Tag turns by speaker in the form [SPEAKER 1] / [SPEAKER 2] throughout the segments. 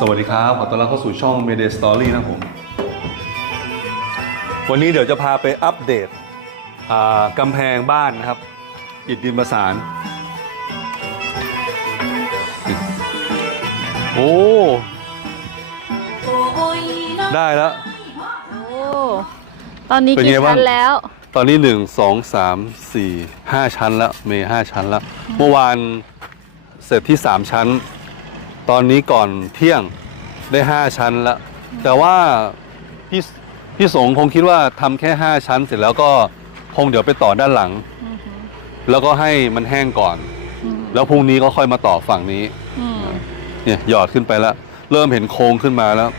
[SPEAKER 1] สวัสดีครับขอต้อนรับเข้าสู่ช่อง Mayday Story นะครับผม วันนี้เดี๋ยวจะพาไปอัปเดตอ่ากำแพงบ้านนะครับ อิฐดินประสาน โอ้ ได้แล้ว
[SPEAKER 2] โอ้ตอนนี้
[SPEAKER 1] เป็น
[SPEAKER 2] กี่
[SPEAKER 1] ไงบ้าง
[SPEAKER 2] ชั้นแล้ว
[SPEAKER 1] ตอนนี้หนึ่งสองสามสี่ห้าชั้นแล้วเมย์ห้าชั้นแล้วเมื่อวานเสร็จที่สามชั้น ตอนนี้ก่อนเที่ยงได้ห้าชั้นแล้ว แต่ว่าพี่พี่สงคงคิดว่าทำแค่ห้าชั้นเสร็จแล้วก็คงเดี๋ยวไปต่อด้านหลัง
[SPEAKER 2] อือหือ
[SPEAKER 1] แล้วก็ให้มันแห้งก่อน
[SPEAKER 2] อืม
[SPEAKER 1] แล้วพรุ่งนี้ก็ค่อยมาต่อฝั่งนี้
[SPEAKER 2] อืม
[SPEAKER 1] เนี่ยหยอดขึ้นไปแล้ว เริ่มเห็นโครงขึ้นมาแล้ว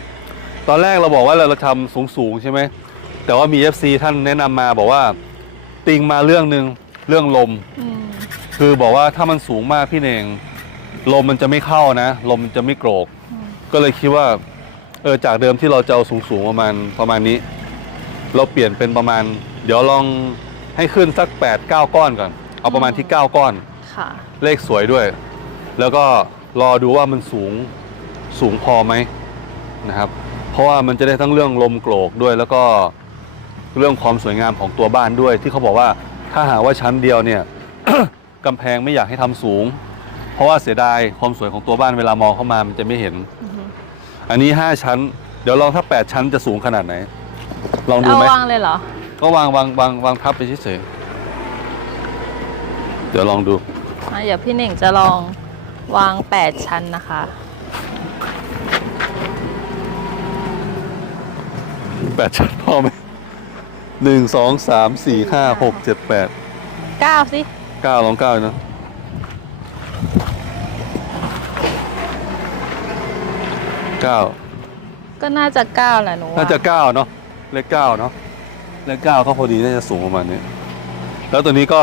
[SPEAKER 1] ตอนแรกเราบอกว่าเราจะทำสูงสูงๆใช่ไหม แต่ว่ามี FC ท่านแนะนำมาบอกว่า ติงมาเรื่องหนึ่งเรื่องลม
[SPEAKER 2] อืม
[SPEAKER 1] คือบอกว่าถ้ามันสูงมากพี่เนง ลมมันจะไม่เข้านะ ลมมันจะไม่โกรก ก็เลยคิดว่าเออจากเดิมที่เราจะเอาสูงสูงๆประมาณประมาณนี้ เราเปลี่ยนเป็นประมาณ เดี๋ยวลองให้ขึ้นสัก 8 9 ก้อนก่อน เอาประมาณที่ 9 ก้อน
[SPEAKER 2] ค่ะ
[SPEAKER 1] เลขสวยด้วย แล้วก็รอดูว่ามันสูงสูงพอไหมนะครับ เพราะว่ามันจะได้ทั้งเรื่องลมโกรกด้วย แล้วก็เรื่องความสวยงามของตัวบ้านด้วย ที่เขาบอกว่าถ้าหากว่าชั้นเดียวเนี่ย กำแพงไม่อยากให้ทำสูง เพราะว่าเสียดายความสวยของตัวบ้านเวลามองเข้ามามันจะไม่เห็น
[SPEAKER 2] อือหือ
[SPEAKER 1] อันนี้ 5 ชั้น เดี๋ยวลองถ้า 8 ชั้นจะสูงขนาดไหน ลองดู
[SPEAKER 2] เอา
[SPEAKER 1] ไหม
[SPEAKER 2] วางเลยเหรอ
[SPEAKER 1] ก็วางวางวางวางทับไปเฉยๆเดี๋ยวลองดู
[SPEAKER 2] อะเดี๋ยวพี่เน่งจะลองวาง 8 ชั้นนะคะ
[SPEAKER 1] แปดชั้นพอไหมหนึ่งสองสามสี่ห้าหกเจ็ดแปด
[SPEAKER 2] 9 สิ
[SPEAKER 1] เก้าลองเก้านะ เก้า
[SPEAKER 2] ก็น่าจะ9แหละหนูว่
[SPEAKER 1] น่าจะเก้าเนาะเลขเก้าเนาะเลขเก้าก็พอดีน่าจะสูงประมาณนี้ แล้วตัวนี้ก็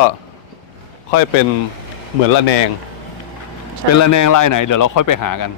[SPEAKER 1] ค่อยเป็นเหมือนระแนง
[SPEAKER 2] ใช่
[SPEAKER 1] เป็นระแนงลายไหน เดี๋ยวเราค่อยไปหากัน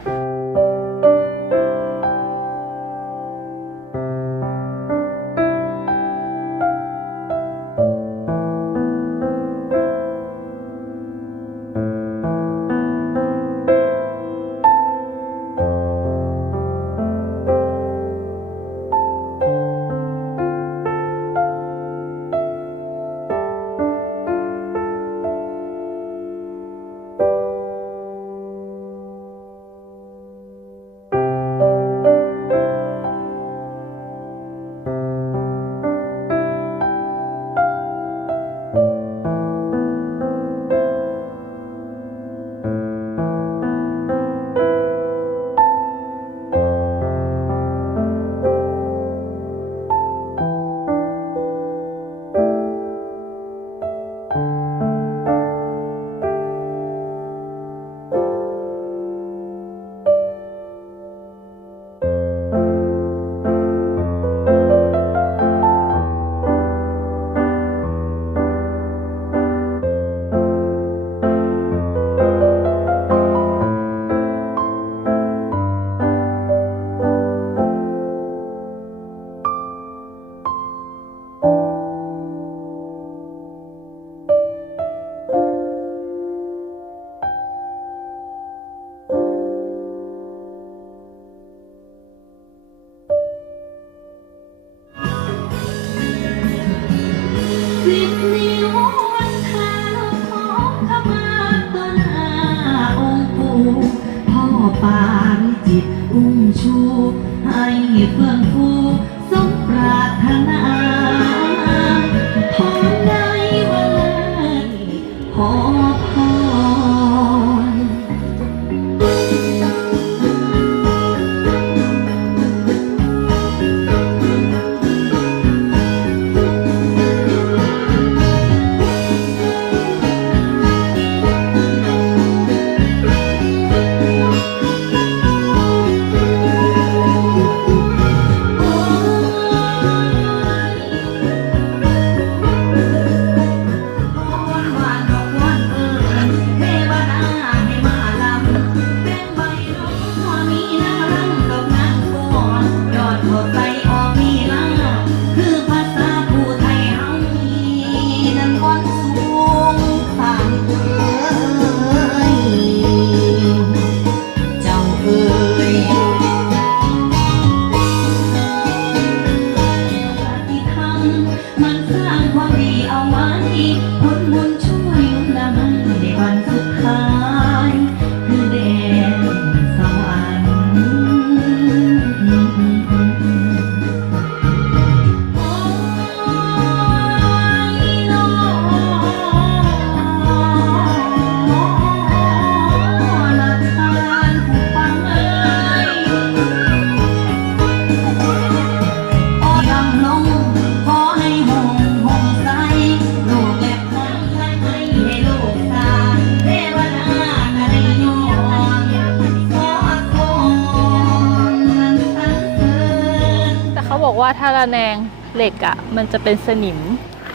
[SPEAKER 3] ล็
[SPEAKER 4] กอะ่ะ มันจะเป็นสนิม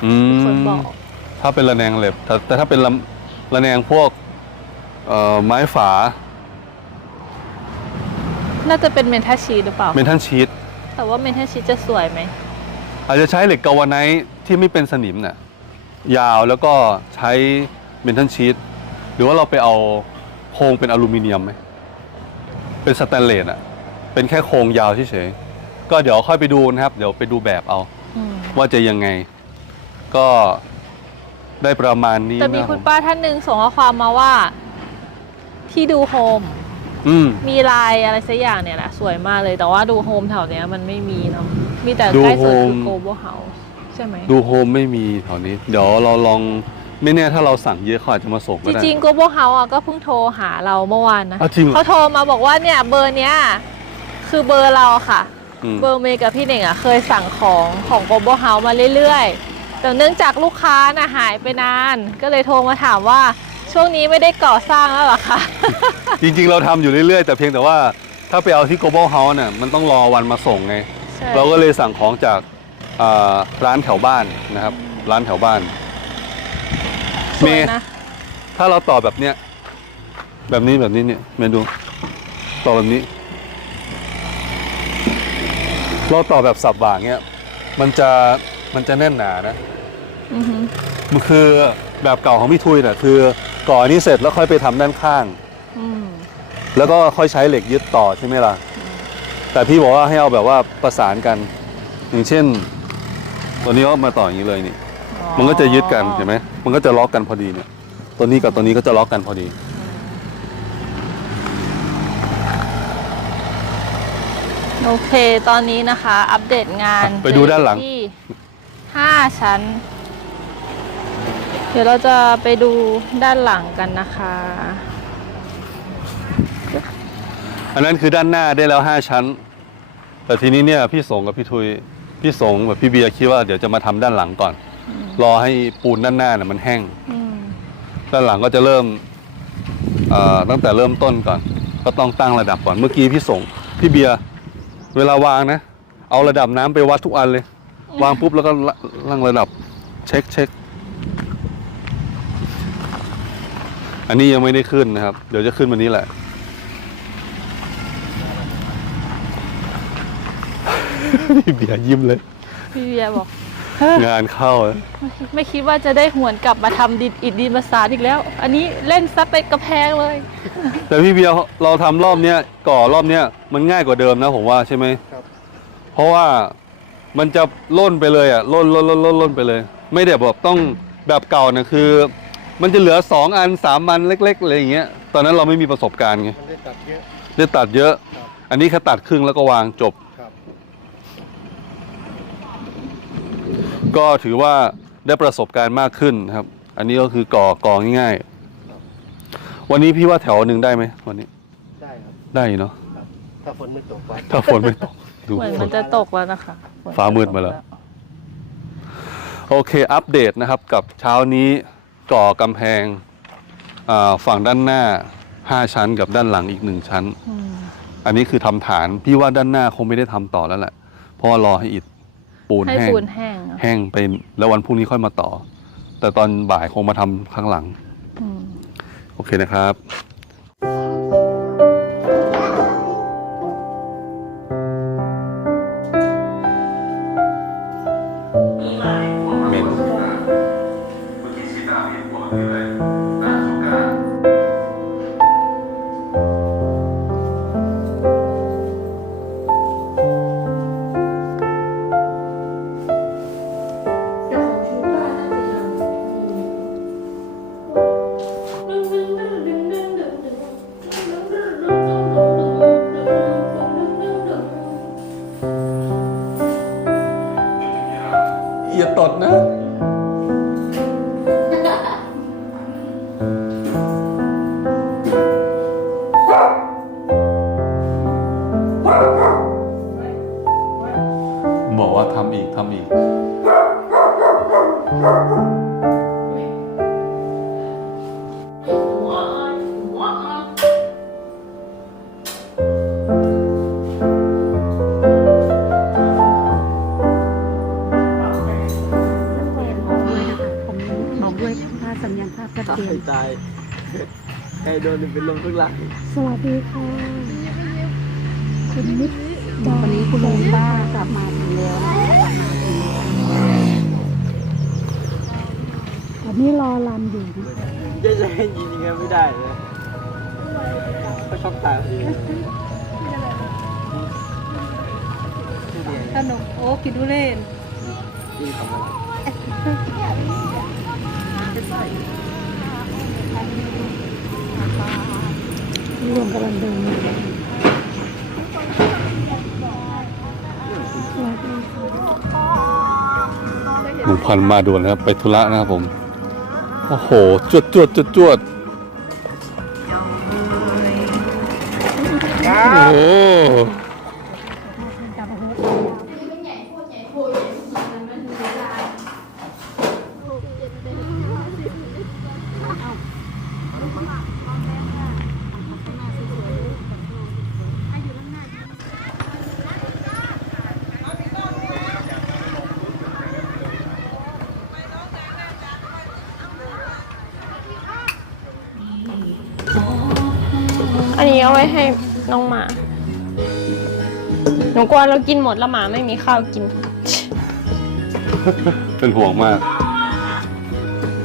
[SPEAKER 1] อื
[SPEAKER 4] มี
[SPEAKER 1] ม
[SPEAKER 4] คนบอก
[SPEAKER 1] ถ้าเป็นระแนงเหล็บแต่แต่ถ้าเป็นระระแนงพวกเอ่อไม้ฝา
[SPEAKER 4] น่าจะเป็นเมทัลชีทหรือเปล่า
[SPEAKER 1] เมทัลชีต
[SPEAKER 4] แต่ว่าเมทัลชีทจะสวยไหม
[SPEAKER 1] อาจจะใช้เหล็กกาวาไนท์ที่ไม่เป็นสนิมน่ะยาวแล้วก็ใช้เมทัลชีตหรือว่าเราไปเอาโครงเป็นอลูมิเนียมไหมเป็นสแตนเลสอะเป็นแค่โครงยาวเฉยๆก็เดี๋ยวค่อยไปดูนะครับ เดี๋ยวไปดูแบบเอา
[SPEAKER 4] อืม
[SPEAKER 1] ว่าจะยังไง ก็ได้ประมาณนี้
[SPEAKER 4] แต่มี
[SPEAKER 1] นะ
[SPEAKER 4] คุณป้าท่านหนึ่งส่งข้อความมาว่า ที่ดูโฮม
[SPEAKER 1] อืม
[SPEAKER 4] มีลายอะไรสักอย่างเนี่ยแหละ สวยมากเลยแต่ว่าดูโฮมแถวเนี้ยมันไม่มีเนาะมีแต่
[SPEAKER 1] ดู
[SPEAKER 4] ใกล้สุด
[SPEAKER 1] โฮ
[SPEAKER 4] คื
[SPEAKER 1] ม
[SPEAKER 4] อโกลบอลเฮาส์ใช่ไหม
[SPEAKER 1] ดูโฮมไม่มีแถวนี้ เดี๋ยวเราลองไม่แน่ถ้าเราสั่งเยอะเขาอาจจะมาส่ง
[SPEAKER 4] จ
[SPEAKER 1] ก็ได้
[SPEAKER 4] ริงๆโกลบอลเฮาส์อะก็เพิ่งโทรหาเราเมื่อวานนะ
[SPEAKER 1] อ้าวจริงเหรอ
[SPEAKER 4] เขาโทรมาบอกว่าเนี่ยเบอร์เนี้ยคือเบอร์เราค่ะ
[SPEAKER 1] อืม
[SPEAKER 4] เบอร์เมย์กับพี่เน่งอะเคยสั่งของของโกลบอลเฮาส์มาเรื่อยๆ แต่เนื่องจากลูกค้าน่ะหายไปนาน ก็เลยโทรมาถามว่าช่วงนี้ไม่ได้ก่อสร้างแล้วเหรอคะ
[SPEAKER 1] จริงๆ เราทำอยู่เรื่อยๆ แต่เพียงแต่ว่าถ้าไปเอาที่ global house เนี่ยมันต้องรอวันมาส่งไง
[SPEAKER 4] ใช่
[SPEAKER 1] เราก็เลยสั่งของจากอ่าร้านแถวบ้านนะครับ ร้านแถวบ้าน
[SPEAKER 4] สวยนะ
[SPEAKER 1] ถ้าเราต่อแบบเนี้ยแบบนี้แบบนี้เนี่ยเมนูต่อแบบนี้ เราต่อแบบสับหว่างเนี้ยมันจะมันจะแน่นหนานะ
[SPEAKER 4] อือหือ
[SPEAKER 1] มันคือแบบเก่าของพี่ทุยน่ะคือก่ออันนี้เสร็จแล้วค่อยไปทำด้านข้าง
[SPEAKER 4] อืม
[SPEAKER 1] แล้วก็ค่อยใช้เหล็กยึดต่อใช่ไหมล่ะ แต่พี่บอกว่าให้เอาแบบว่าประสานกัน อย่างเช่น ตัวนี้ก็มาต่ออย่างนี้เลยนี่ มันก็จะยึดกันเห็นไหมมันก็จะล็อกกันพอดีเนี่ย ตัวนี้กับตัวนี้ก็จะล็อกกันพอดี
[SPEAKER 4] โอเคตอนนี้นะคะ อัปเดตงาน
[SPEAKER 1] ไปดูด้านหลัง
[SPEAKER 4] ที่ห้าชั้น เดี๋ยวเราจะไปดูด้านหลังกันนะคะ
[SPEAKER 1] อันนั้นคือด้านหน้าได้แล้ว 5 ชั้น แต่ทีนี้เนี่ยพี่สงกับพี่ทุยพี่สงกับพี่เบียร์คิดว่าเดี๋ยวจะมาทำด้านหลังก่อน รอให้ปูนด้านหน้าเนี่ยมันแห้ง
[SPEAKER 4] อืม
[SPEAKER 1] ด้านหลังก็จะเริ่มเอ่อตั้งแต่เริ่มต้นก่อน ก็ต้องตั้งระดับก่อนเมื่อกี้พี่ส่งพี่เบียร์ เวลาวางนะ เอาระดับน้ำไปวัดทุกอันเลย วางปุ๊บแล้วก็ลั่งระดับ เช็คเช็คอันนี้ยังไม่ได้ขึ้นนะครับ เดี๋ยวจะขึ้นวันนี้แหละ พี่เบียร์ยิ้มเลย
[SPEAKER 4] พี่เบียร์บอก
[SPEAKER 1] งานเข้าแล้ว
[SPEAKER 4] ไม่คิดว่าจะได้หวนกลับมาทำดินอิดดินประสานอีกแล้ว อันนี้เล่นซัดไปกระแพงเลย
[SPEAKER 1] แต่พี่เบียร์เราทำรอบเนี้ยก่อรอบเนี้ยมันง่ายกว่าเดิมนะผมว่าใช่ไหม
[SPEAKER 5] ครับ
[SPEAKER 1] เพราะว่ามันจะล่นไปเลยอะล่นล่นล่นล่นล่นไปเลย ไม่ได้แบบต้องแบบเก่านะคือ มันจะเหลือสองอันสามอันเล็กๆอะไรอย่างเงี้ยตอนนั้นเราไม่มีประสบการณ์ไง
[SPEAKER 5] มันได้ตัดเยอะ
[SPEAKER 1] ได้ตัดเยอะ
[SPEAKER 5] ครับ
[SPEAKER 1] อันนี้แค่ตัดครึ่งแล้วก็วางจบ
[SPEAKER 5] ครับ
[SPEAKER 1] ก็ถือว่าได้ประสบการณ์มากขึ้นนะครับ อันนี้ก็คือก่อก่อง่ายๆวันนี้พี่ว่าแถวหนึ่งได้ไหมวันนี้
[SPEAKER 5] ได้ครับ
[SPEAKER 1] ได้อยู่เนาะ
[SPEAKER 5] ครับ ถ้าฝนไม่ตกไว้
[SPEAKER 1] ถ้าฝนไม่ตกดู
[SPEAKER 4] เหมือน
[SPEAKER 1] ฝ
[SPEAKER 4] มันนจะตกแล้วนะคะฝนจะ
[SPEAKER 1] ฟ้ามืดมาแล้ว โอเค อัปเดตนะครับกับเช้านี้ก่อกำแพงอ่าฝั่งด้านหน้า 5 ชั้นกับด้านหลังอีกหนึ่งชั้น
[SPEAKER 4] อืม
[SPEAKER 1] อันนี้คือทำฐาน พี่ว่าด้านหน้าคงไม่ได้ทำต่อแล้วแหละเพราะว่ารอให้อิฐปูน
[SPEAKER 4] ให้
[SPEAKER 1] แห้ง
[SPEAKER 4] ปูนแห้งอะ
[SPEAKER 1] แห้งไปแล้ววันพรุ่งนี้ค่อยมาต่อ แต่ตอนบ่ายคงมาทำข้างหลัง
[SPEAKER 4] อืม
[SPEAKER 1] โอเคนะครับ
[SPEAKER 6] อน
[SPEAKER 7] นี้
[SPEAKER 8] รอรันอยู่นะ
[SPEAKER 7] จะจะให้ยิงยังไงไม่ได้เลยเขาชอบตายพี่
[SPEAKER 8] ขนมโอ้กินดูเล่น
[SPEAKER 7] ยิงของมัน
[SPEAKER 8] รวมกำลังเดินมาสวัสดีค่ะ
[SPEAKER 1] ลุงพันธุ์มาด่วนนะครับ ไปธุระนะครับผม โอ้โห จวดจวดจวดจวดโอ้โห
[SPEAKER 2] อั นนี้เอาไว้ให้น้องหมา หนูกลัวเรากินหมดแล้วหมาไม่มีข้าวกิน
[SPEAKER 1] เป็นห่วงมาก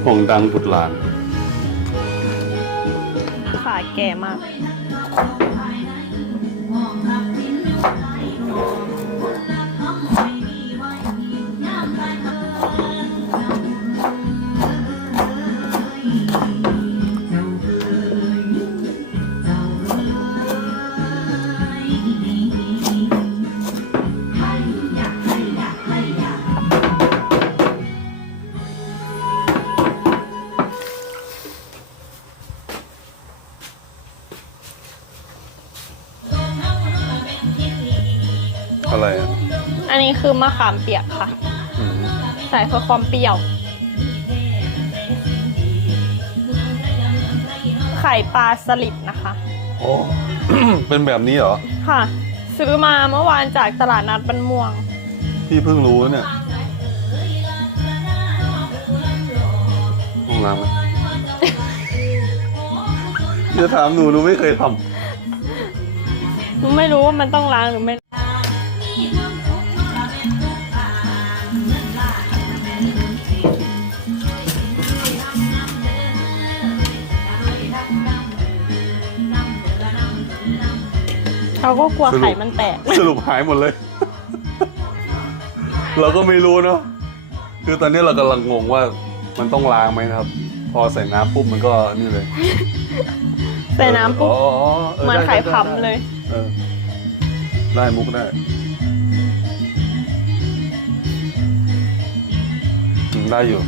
[SPEAKER 1] ห่วงดังบุตรหลาน
[SPEAKER 2] ขาแก่มาก คือมะขามเปียกค่ะ
[SPEAKER 1] อืม
[SPEAKER 2] ใส่เพื่อความเปรี้ยว ไข่ปลาสลิดนะคะ
[SPEAKER 1] โอ้ เป็นแบบนี้เหรอ
[SPEAKER 2] ค่ะ ซื้อมาเมื่อวานจากตลาดนัดบันม่วง
[SPEAKER 1] พี่เพิ่งรู้นะเนี่ยห้องน้ำไหม จะถามหนูหนูไม่เคยท
[SPEAKER 2] ไม่รู้ว่ามันต้องล้างหรือไม่ เราก็กลัวไข่มันแตกำ
[SPEAKER 1] สรุปหายหมดเลย เราก็ไม่รู้เนาะคือตอนนี้เรากำลังงงว่ามันต้องล้างไหมนะครับ พอใส่น้ำปุ๊บมันก็นี่เลย
[SPEAKER 2] ใส่น้ำปุ๊บ
[SPEAKER 1] อ๋อออ
[SPEAKER 2] เหมือน
[SPEAKER 1] ด้
[SPEAKER 2] ไข่
[SPEAKER 1] ด้
[SPEAKER 2] พำเลย
[SPEAKER 1] เออได้มุกได้อืมได้อยู่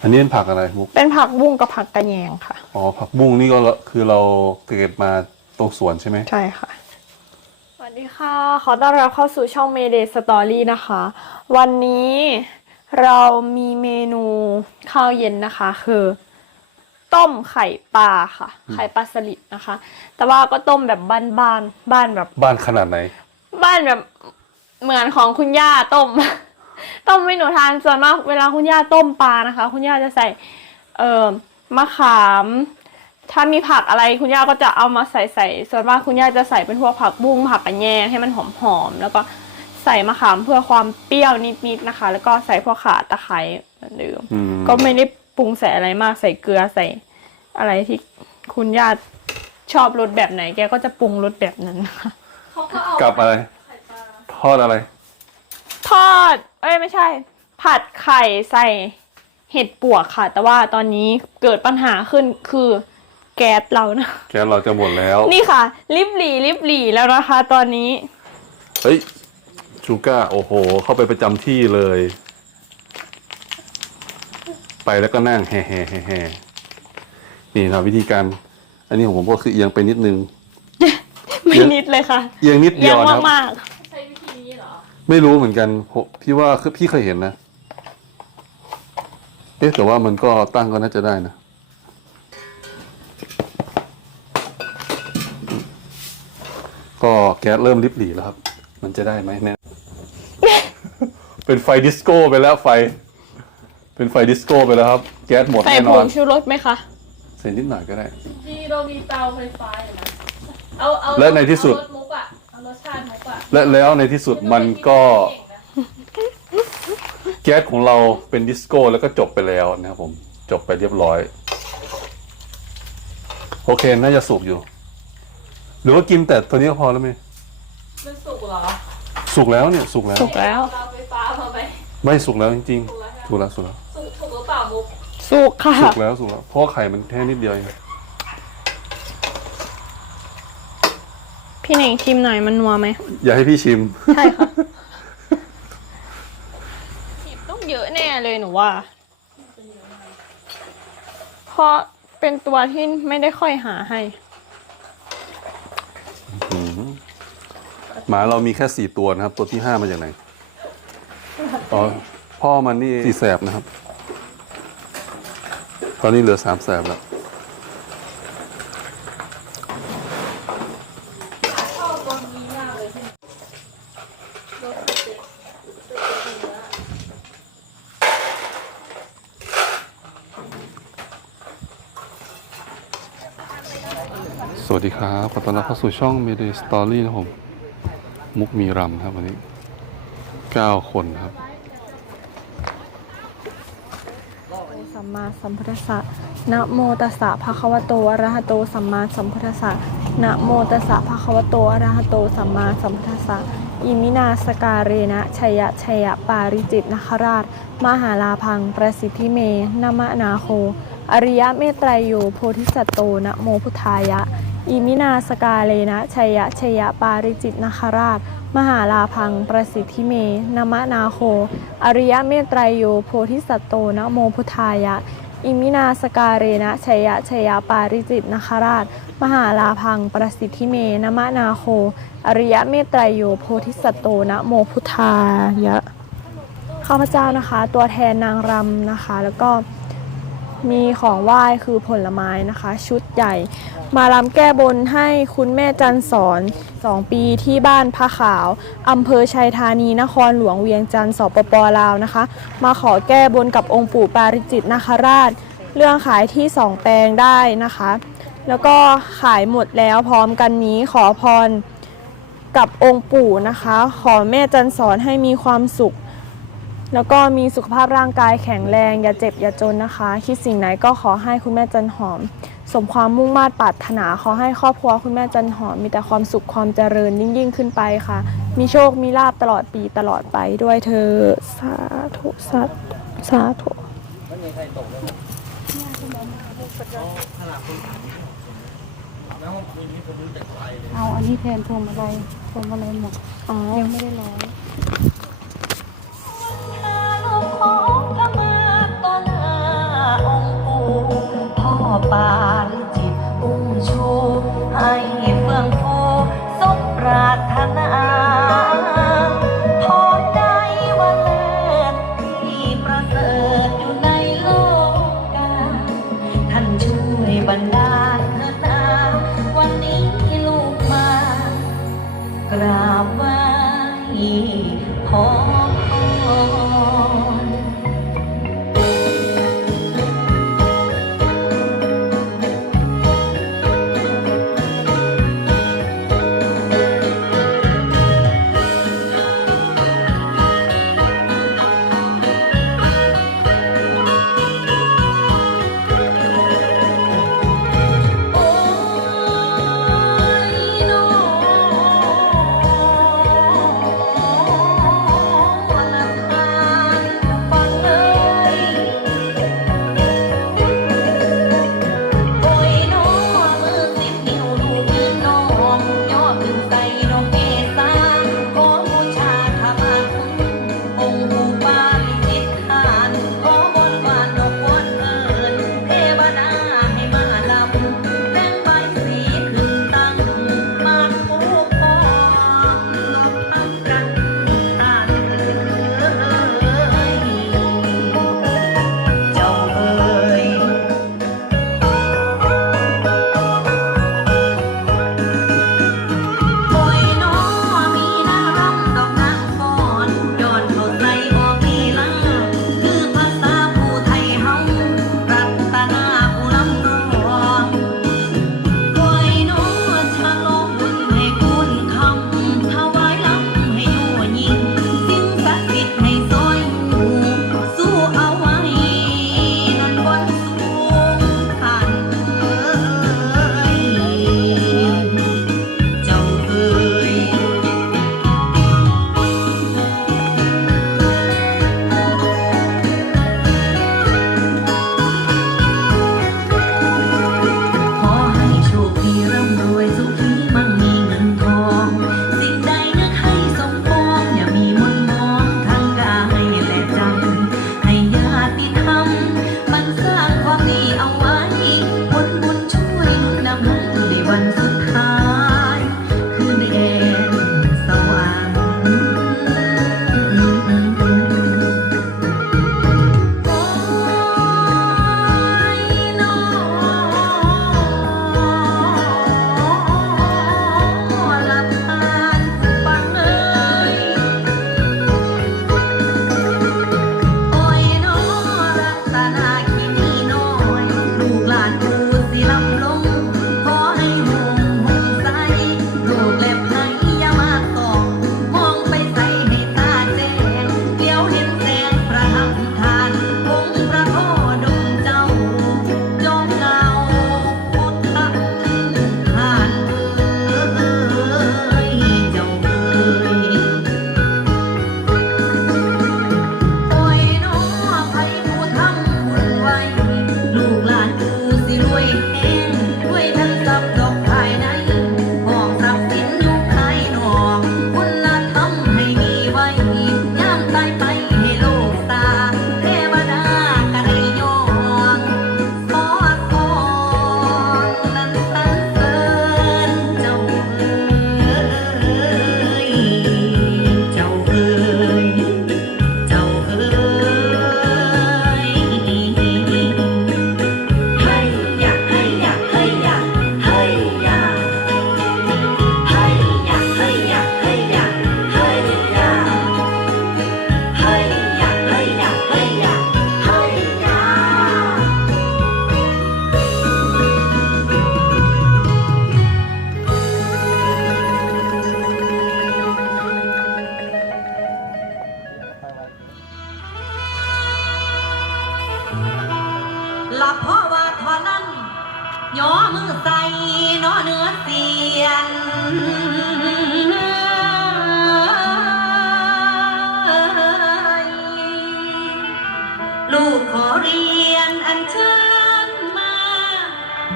[SPEAKER 1] อันนี้เป็นผักอะไรมุก
[SPEAKER 2] เป็นผักบุ้งกับผักกระแยงค่ะ
[SPEAKER 1] อ๋อผักบุ้งนี่ก็ละคือเราเก็บมาตรงสวนใช่ไหม
[SPEAKER 2] ใช่ค่ะ สวัสดีค่ะ ขอต้อนรับเข้าสู่ช่อง Mayday Story นะคะ วันนี้เรามีเมนูข้าวเย็นนะคะ คือ ต้มไข่ปลาค่ะ ไข่ปลาสลิดนะคะ แต่ว่าก็ต้มแบบบ้านบ้านๆบ้านแบบ
[SPEAKER 1] บ้านขนาดไหน
[SPEAKER 2] บ้านแบบเหมือนของคุณย่าต้ม ต้มไม่หนูทานส่วนมากเวลาคุณย่าต้มปลานะคะ คุณย่าจะใส่เอ่อมะขาม ถ้ามีผักอะไรคุณย่าก็จะเอามาใส่ใส่ส่วนมากคุณย่าจะใส่เป็นพวกผักบุ้งผักกระแยงให้มันหอมๆแล้วก็ใส่มะขามเพื่อความเปรี้ยวนิดๆนะคะ แล้วก็ใส่พวกข่าตะไคร้เหมือนเดิม
[SPEAKER 1] อืม
[SPEAKER 2] ก็ไม่ได้ปรุงใส่อะไรมากใส่เกลือใส่อะไรที่คุณย่าชอบรสแบบไหน แกก็จะปรุงรสแบบนั้นนะคะ
[SPEAKER 1] กับอะไรทอดอะไร
[SPEAKER 2] ทอด เอ้ยไม่ใช่ ผัดไข่ใส่เห็ดปวกค่ะ แต่ว่าตอนนี้เกิดปัญหาขึ้นคือแก๊สเรานะ
[SPEAKER 1] แกสเราจะหมดแล้ว
[SPEAKER 2] นี่ค่ะลิบหลีลิบหลีแล้วนะคะ ตอนนี้
[SPEAKER 1] เฮ้ยชูก้าโอ้โห เข้าไปประจำที่เลย ไปแล้วก็นั่งแฮ่แฮ่แฮ่แฮ่นี่นะวิธีการ อันนี้ของผมก็คือเอียงไปนิดนึง
[SPEAKER 2] ไม่นิดเลยค่ะ
[SPEAKER 1] เอียงนิดเดี
[SPEAKER 2] เยี่
[SPEAKER 1] ย
[SPEAKER 2] ยว
[SPEAKER 1] นะครับ
[SPEAKER 2] มาก
[SPEAKER 1] ไม่รู้เหมือนกันผมพี่ว่าคือพี่เคยเห็นนะ เอ๊ะแต่ว่ามันก็ตั้งก็น่าจะได้นะก็แก๊สเริ่มริบหรี่แล้วครับ มันจะได้ไหมเนี่ย เป็นไฟดิสโก้ไปแล้วไฟไปเป็นไฟดิสโก้ไปแล้วครับ แก๊สหมด
[SPEAKER 2] ใส่
[SPEAKER 1] แน่
[SPEAKER 2] ผ
[SPEAKER 1] นอน
[SPEAKER 2] งชูรสไหมคะ
[SPEAKER 1] ใส่นิดหน่อยก็ได้
[SPEAKER 2] ที่เรามีเตาไฟฟ้าอยู่นะ เอาเอา
[SPEAKER 1] และในที่สุด
[SPEAKER 2] เอารสมุกอะเอา รสชาติมุกอะ
[SPEAKER 1] และแล้วในที่สุดมันก็แก๊สของเราเป็นดิสโก้แล้วก็จบไปแล้วนะครับผม จบไปเรียบร้อย โอเค น่าจะสุกอยู่ หรือว่ากินแต่ตัวนี้ก็พอแล้วไหม
[SPEAKER 2] มันสุกเหรอ
[SPEAKER 1] สุกแล้วเนี่ย สุกแล้ว
[SPEAKER 2] สุกแล้ว
[SPEAKER 4] เตาไฟฟ้ามาไหม
[SPEAKER 1] ไม่สุกแล้วจริงๆสุกแล้วสุกแล้ว
[SPEAKER 4] สุกสุกหรือเปล่ามุก
[SPEAKER 2] สุกค่ะ
[SPEAKER 1] สุกแล้วสุกแล้วเพราะว่าไข่มันแค่นิดเดียวเอง
[SPEAKER 2] พี่เน่งชิมหน่อยมันนัวไหม
[SPEAKER 1] อย่าให้พี่ชิม
[SPEAKER 2] ใช่ค่ะชิมต้องเยอะแน่เลยหนูว่า เพราะเป็นตัวที่ไม่ได้ค่อยหาให้
[SPEAKER 1] หมาเรามีแค่สี่ตัวนะครับ ตัวที่ห้ามาจากไหน อ๋อ พ่อมันนี่สี่แสบนะครับ ตอนนี้เหลือสามแสบแล้ว สวัสดีครับขอต้อนรับเข้าสู่ช่อง Mayday Story นะครับผม มุกมีรำครับวันนี้ 9 คนครับ
[SPEAKER 2] สัมมาสัมพุทธัสสะนะโมตัสสะภะคะวะโตอะระหะโต สัมมาสัมพุทธัสสะนะโมตัสสะภะคะวะโตอะระหะโต สัมมาสัมพุทธัสสะอิมินาสการเรนะชัยยะชัยยะปาริจิตนคราช มหาลาพัง ประสิทธิเมนมะนาโค อริยะเมตไตรโยโพธิสัตโตนะโมพุทธายะ อิมินาสกาเลนะชัยยะชัยยะปาริจิตนคราช มหาลาพัง ประสิทธิเมนมะนาโค อริยะเมตไตรโยโพธิสัตโตนะโมพุทธายะ อิมินาสการเรนะชัยยะชัยยะปาริจิตนคราช มหาลาพัง ประสิทธิเมนมะนาโค อริยะเมตไตรโยโพธิสัตโตนะโมพุทธายะข้าพเจ้านะคะ ตัวแทนนางรำนะคะ แล้วก็ มีของไหว้คือผลไม้นะคะ ชุดใหญ่ มารำแก้บนให้คุณแม่จันสอนสองปีที่บ้านพระขาวอำเภอชัยธานีนครหลวงเวียงจันทร์สปปลาวนะคะ มาขอแก้บนกับองค์ปู่ปาริจิตนาคราช เรื่องขายที่สองแปลงได้นะคะ แล้วก็ขายหมดแล้วพร้อมกันนี้ขอพรกับองค์ปู่นะคะ ขอแม่จันสอนให้มีความสุข แล้วก็มีสุขภาพร่างกายแข็งแรง อย่าเจ็บ อย่าจนนะคะ คิดสิ่งไหนก็ขอให้คุณแม่จันหอม สมความมุ่งมา่ปรารถนา ขอให้ครอบครัวคุณแม่จันหอม มีแต่ความสุขความเจริญยิ่งยิ่งขึ้นไปค่ะ มีโชคมีลาบตลอดปีตลอดไปด้วยเธอสาธุสาธุสาธุ
[SPEAKER 3] เอาอันนี้แทนพวงมาลัยพวงมาลัยหมด
[SPEAKER 2] อ๋อ
[SPEAKER 3] ยังไม่ได้ร้อย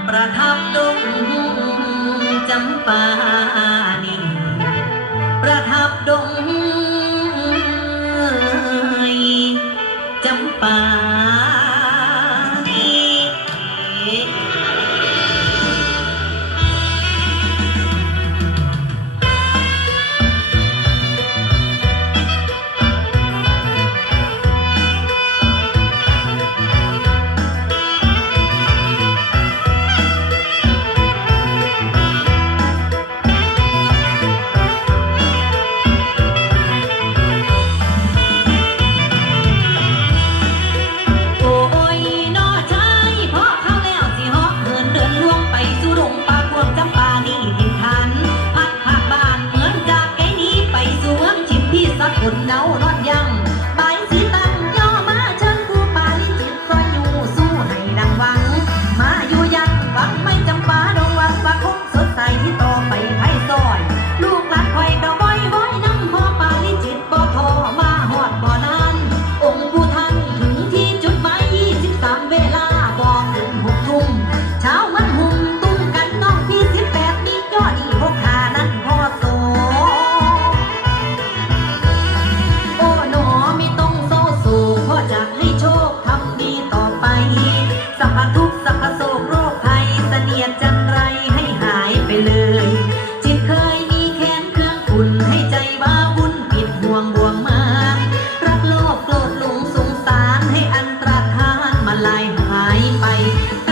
[SPEAKER 9] ประทับด
[SPEAKER 3] งจำปานีประทับดงจำปา หุ่นเน่านอนยา life.